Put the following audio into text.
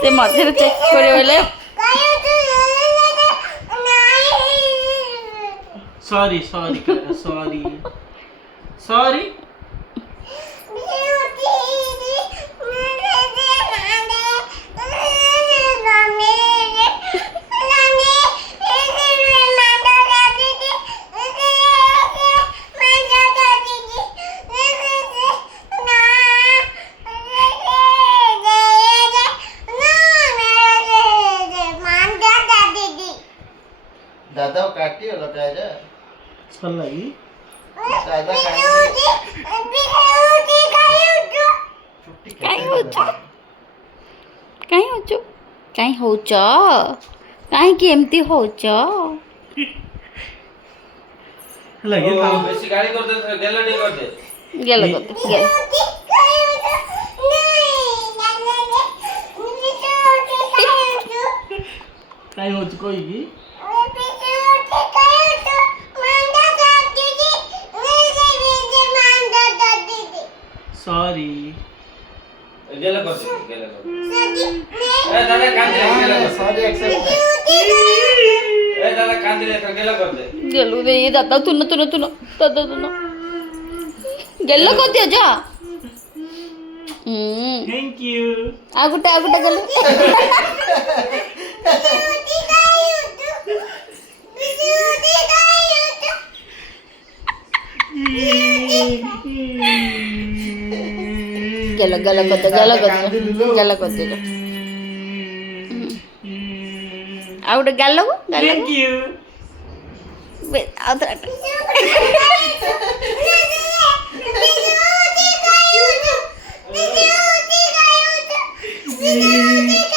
ସେ ମଝିରେ ଚେକ୍ କରିବ ବୋଲେ सॉरी सॉरी सॉरी सॉरी दादा काटी होला कायरा चल लगी दादा କାଇଁ ହଉଛ କାଇଁ ହଉଛ କାଇଁ ହଉଛ କାହିଁକି ଏମିତି ହଉଛ लगी ओ बेसी गाड़ी कर दे गेलो नहीं कर दे ଗେଲ କରିଦେ ଗେଲ काई हो कोई की सॉरी गेलो कर दे गेलो कर ए दादा कांदे गेलो कर सॉरी एक्सेप्ट ए दादा कांदे गेलो कर दे ଗେଲୁ ଦେଇ ଦାଦା ତୁନ ତୁନ ତୁନ ଦାଦା ତୁନ ଗେଲ କରିଦିଅ ଯା थैंक यू ଆଉ ଗୋଟେ ଗେଲ ଗେଲ ଗେଲ କରିଦିଅ ଗେଲ କରିଦିଅ ଆଉ ଗୋଟେ ଗାଲକୁ थैंक यू ଆଉ ଥରେ Please.